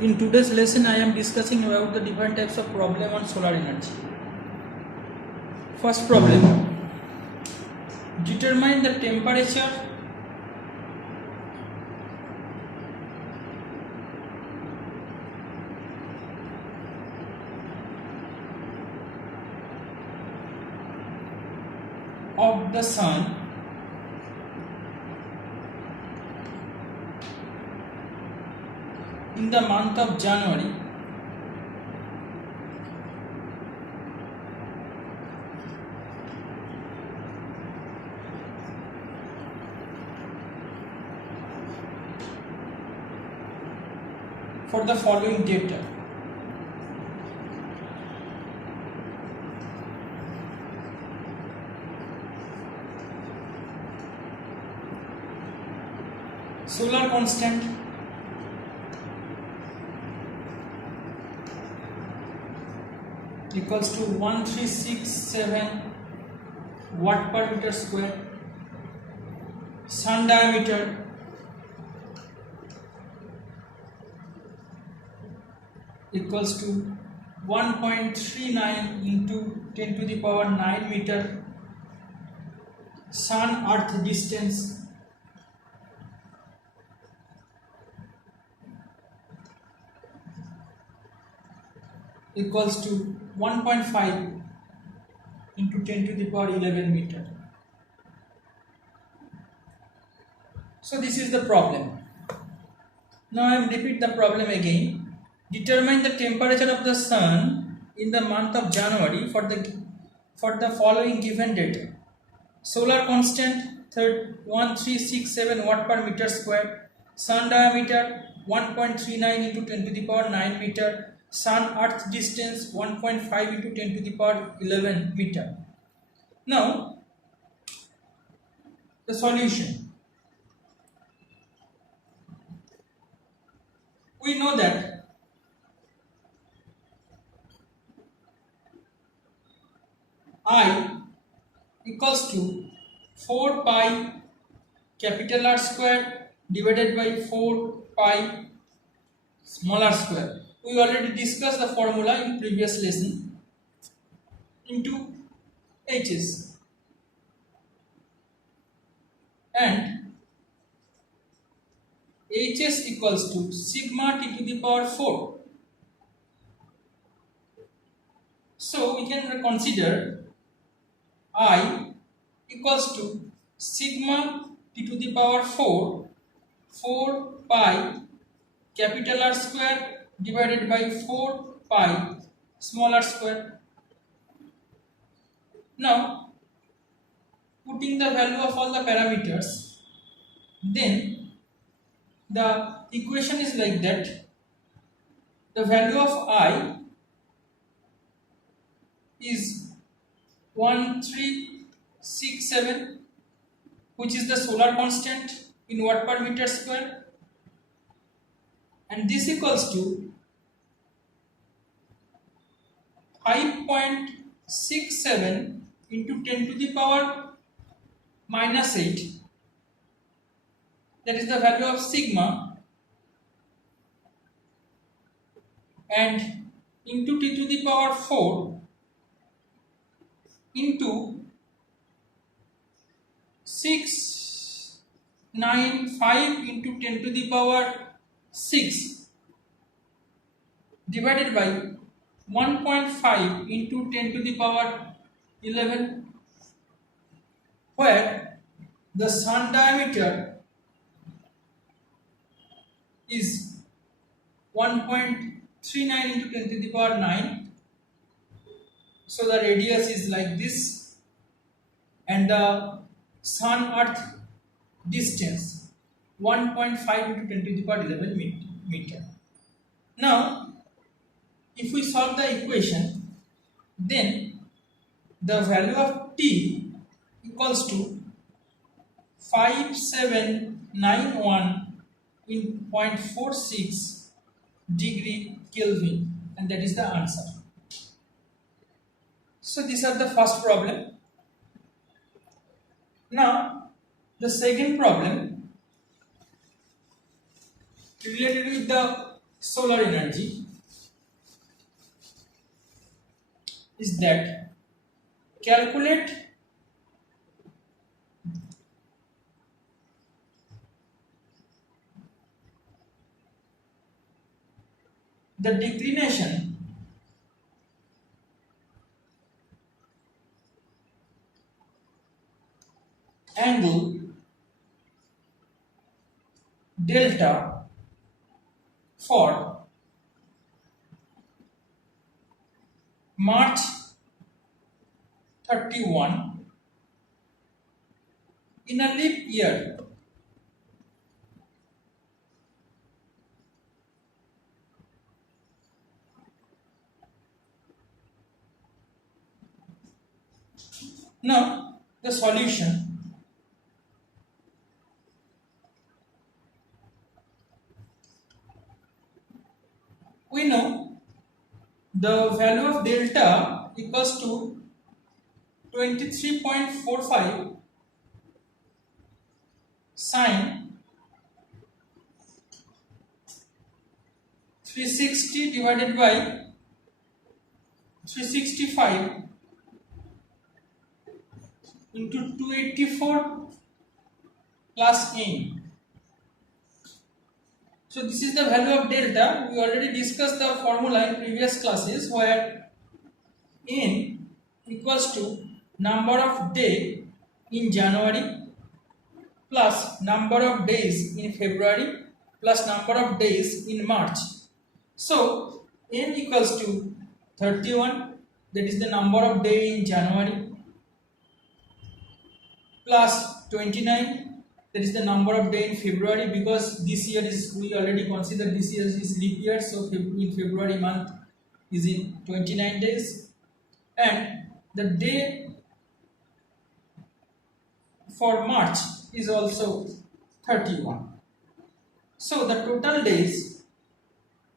In today's lesson, I am discussing about the different types of problem on solar energy. First problem: determine the temperature of the sun in the month of January for the following data. Solar constant equals to 1367 watt per meter square. Sun diameter equals to 1.39 into 10 to the power 9 meter. Sun earth distance equals to 1.5 into 10 to the power 11 meter. So this is the problem. Now I am repeat the problem again. Determine the temperature of the sun in the month of January for the following given data. Solar constant 1367 watt per meter square. Sun diameter 1.39 into 10 to the power 9 meter. Sun earth distance 1.5 into 10 to the power 11 meter. Now the solution. We know that I equals to 4 pi capital R square divided by 4 pi small r square. We already discussed the formula in previous lesson into H's, and Hs equals to sigma t to the power 4. So we can consider I equals to sigma t to the power 4 pi capital R square divided by 4 pi small r square. Now putting the value of all the parameters, then the equation is like that. The value of I is 1367, which is the solar constant in watt per meter square, and this equals to 5.67 into 10 to the power minus 8, that is the value of sigma, and into t to the power 4 into 695 into 10 to the power 6 divided by 1.5 into 10 to the power 11, where the sun diameter is 1.39 into 10 to the power 9. So the radius is like this, and the sun earth distance 1.5 into 10 to the power 11 meter. Now if we solve the equation, then the value of T equals to 5791 in 0.46 degree Kelvin, and that is the answer. So these are the first problem. Now the second problem related with the solar energy is that calculate the declination angle delta for March 31 in a leap year. Now the solution. We know the value of delta equals to 23.45 sine 360 divided by 365 into 284 plus n. So this is the value of delta. We already discussed the formula in previous classes, where n equals to number of day in January plus number of days in February plus number of days in March. So n equals to 31, that is the number of day in January, plus 29, that is the number of day in February, because this year is, we already consider this year is leap year, so in February month is in 29 days, and the day for March is also 31. So the total days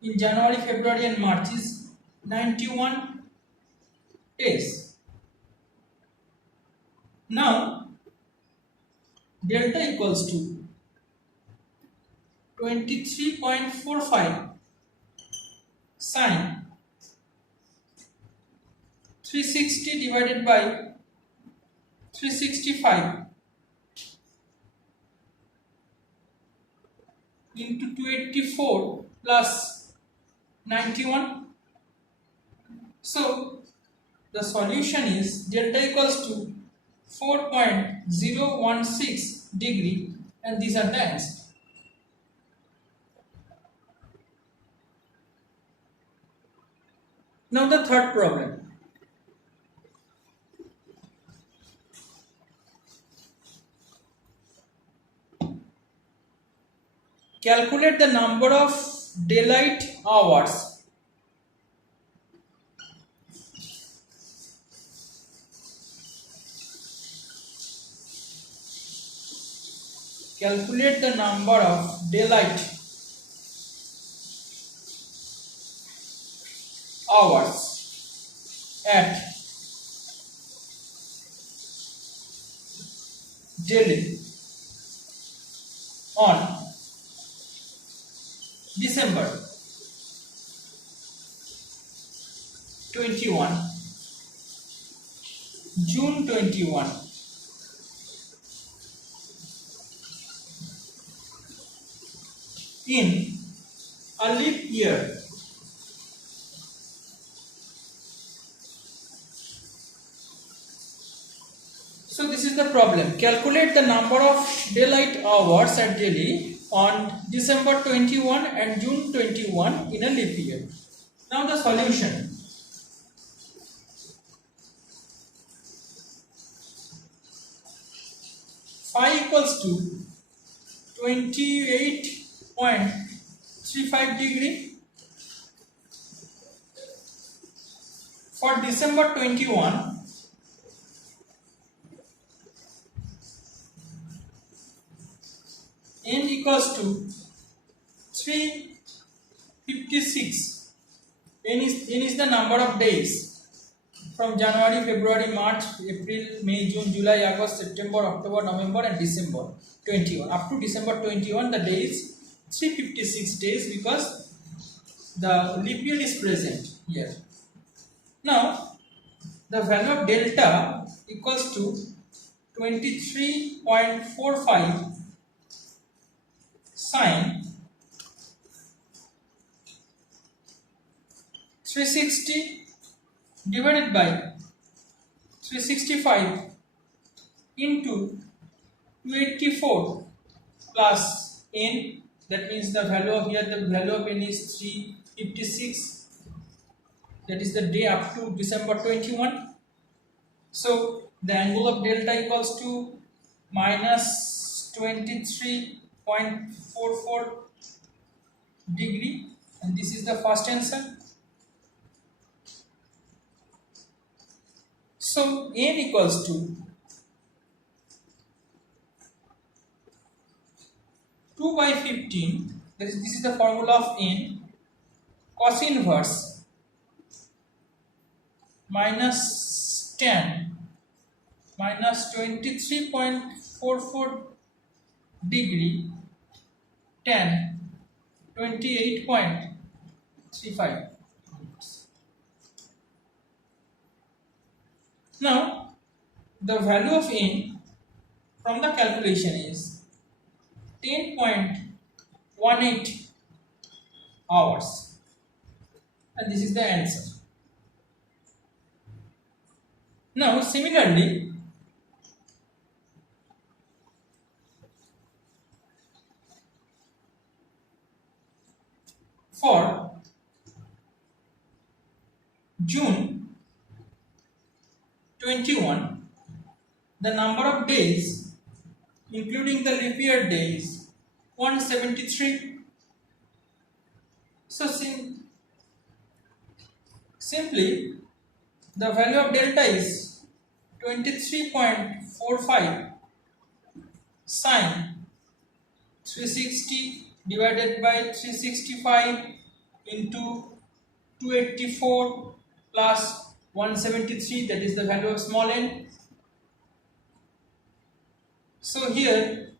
in January, February and March is 91 days. Now delta equals to 23.45 sine 360 divided by 365 into 284 plus 91. So the solution is delta equals to 4.016 degree, and these are the answers. Now the third problem. Calculate the number of daylight hours calculate the number of daylight hours at Delhi on December 21, June 21, in a leap year. So this is the problem. Calculate the number of daylight hours at Delhi on December 21 and June 21 in a leap year. Now the solution. Phi equals to 28.35 degree for December 21. N equals to 356. N is the number of days from January, February, March, April, May, June, July, August, September, October, November and December 21. Up to December 21 the days 356 days, because the leap year is present here. Now the value of delta equals to 23.45 sine 360 divided by 365 into 284 plus n, that means the value of here, the value of n is 356, that is the day up to December 21. So the angle of delta equals to minus 23.44 degree, and this is the first answer. So n equals to 2 by 15, this is the formula of n, cos inverse minus 10 minus 23.44 degree 10 28.35. Now the value of n from the calculation is 10.18 hours, and this is the answer. Now similarly, for June 21, the number of days including the leap year days 173. So simply the value of delta is 23.45 sine 360 divided by 365 into 284 plus 173, that is the value of small n. So here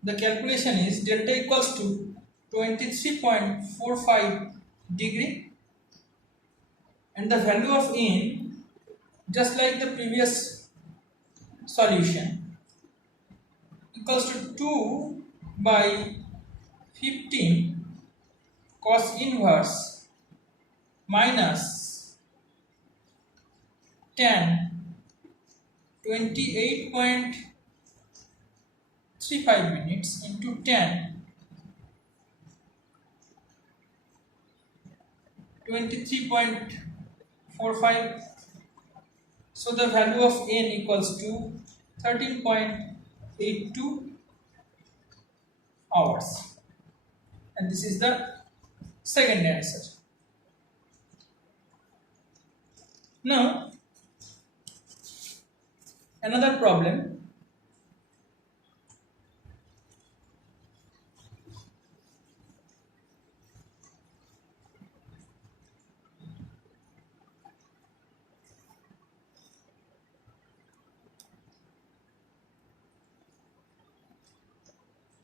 the calculation is delta equals to 23.45 degree, and the value of n, just like the previous solution, equals to 2 by 15 cos inverse minus 10 28.35 minutes into 10 23.45. So the value of n equals to 13.82 hours, and this is the second answer. Now another problem.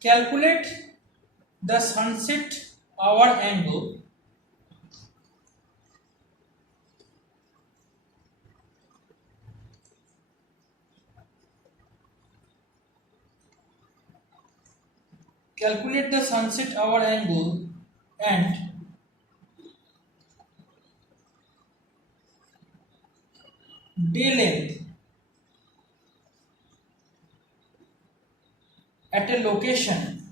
Calculate the sunset hour angle and day length at a location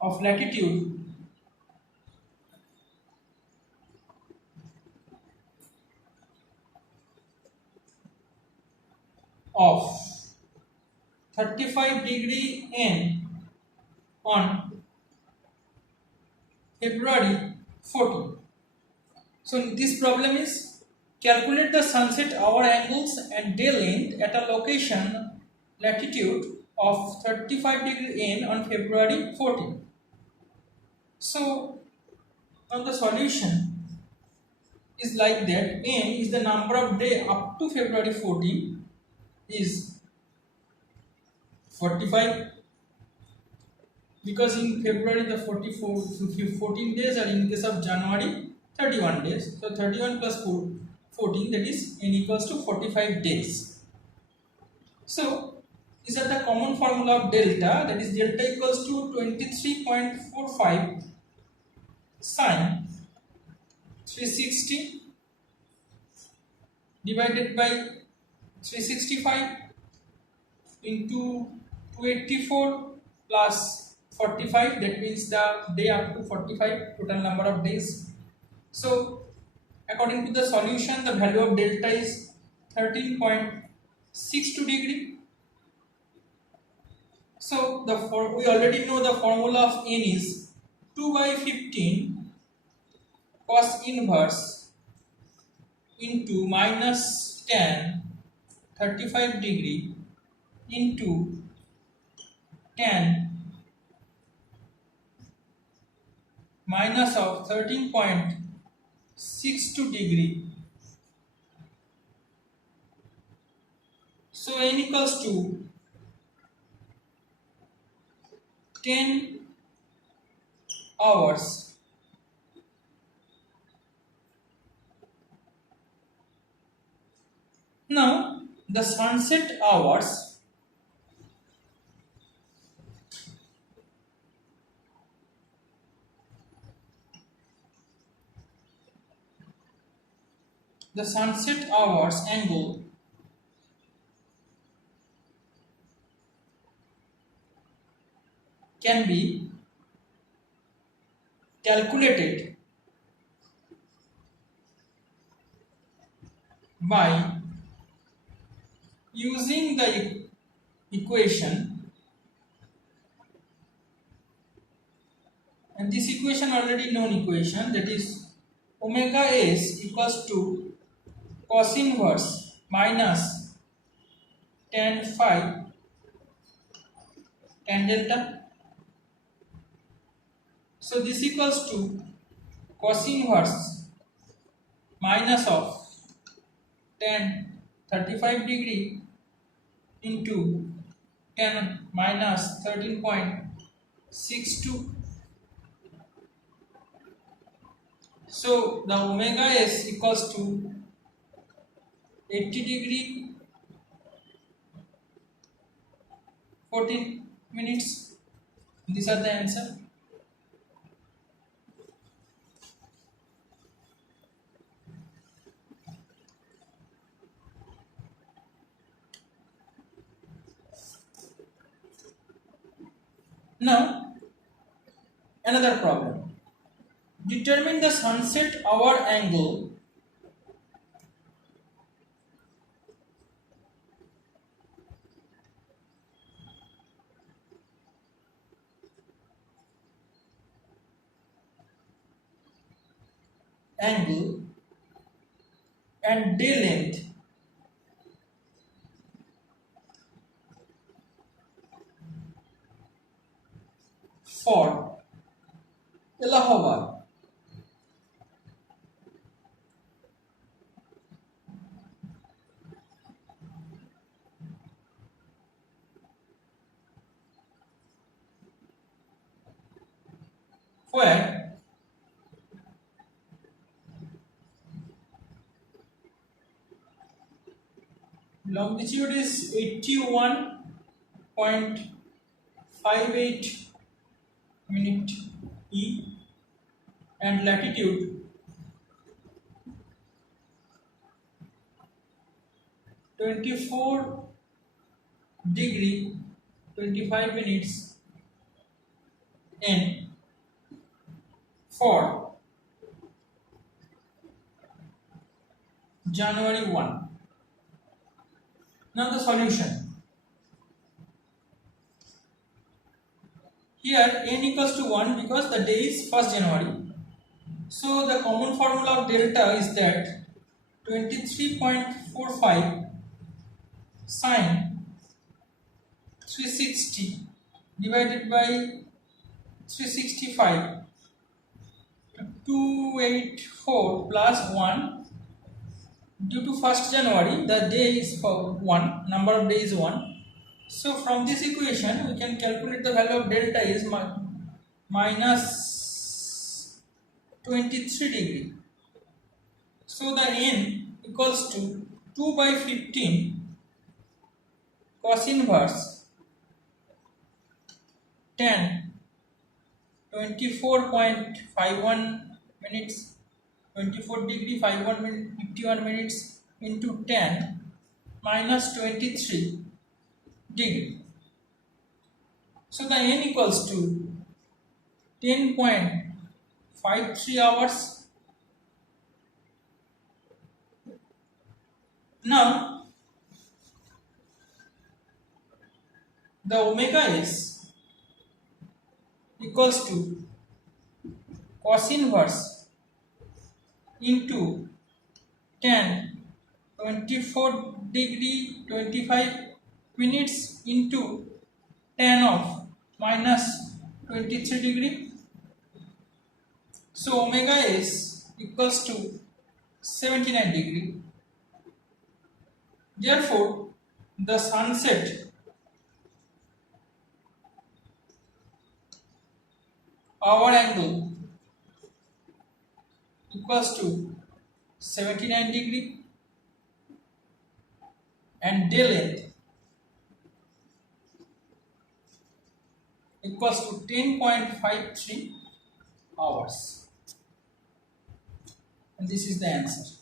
of latitude of 35 degree N on February 14. So this problem is calculate the sunset hour angles and day length at a location latitude of 35 degree N on February 14. So now the solution is like that. N is the number of day up to February 14 is 45, because in February the 14 days, and in case of January 31 days. So 31 plus 14, that is n equals to 45 days. So these are the common formula of delta, that is delta equals to 23.45 sine 360 divided by 365 into 284 plus 45, that means the day up to 45, total number of days. So according to the solution, the value of delta is 13.62 degree. So we already know the formula of n is 2 by 15 cos inverse into minus tan 35 degree into tan minus of 13.62 degree. So n equals to 10 hours. Now the sunset hours, angle can be calculated by using the equation, and this equation already known equation, that is omega s equals to cos inverse minus tan phi tan delta. So this equals to cos inverse minus of tan 35 degree into tan minus 13.62. So the omega s equals to 80 degree 14 minutes. These are the answer. Now another problem. Determine the sunset hour angle and day length for Allahabad. Where longitude is 81.58 minute E and latitude 24 degree 25 minutes N for January 1. Now the solution. Here n equals to 1 because the day is 1st January. So the common formula of delta is that 23.45 sine 360 divided by 365 284 plus 1. Due to 1st January, the day is for 1, number of days 1. So from this equation we can calculate the value of delta is minus 23 degree. So the n equals to 2 by 15 cos inverse tan 24.51 minutes 24 degree 51 minutes into tan minus 23 degree. So the n equals to 10.53 hours. Now the omega is equals to cos inverse into tan 24 degree 25 minutes into tan of minus 23 degree. So omega is equals to 79 degree. Therefore, the sunset hour angle equals to 79 degree and day length equals to 10.53 hours. And this is the answer.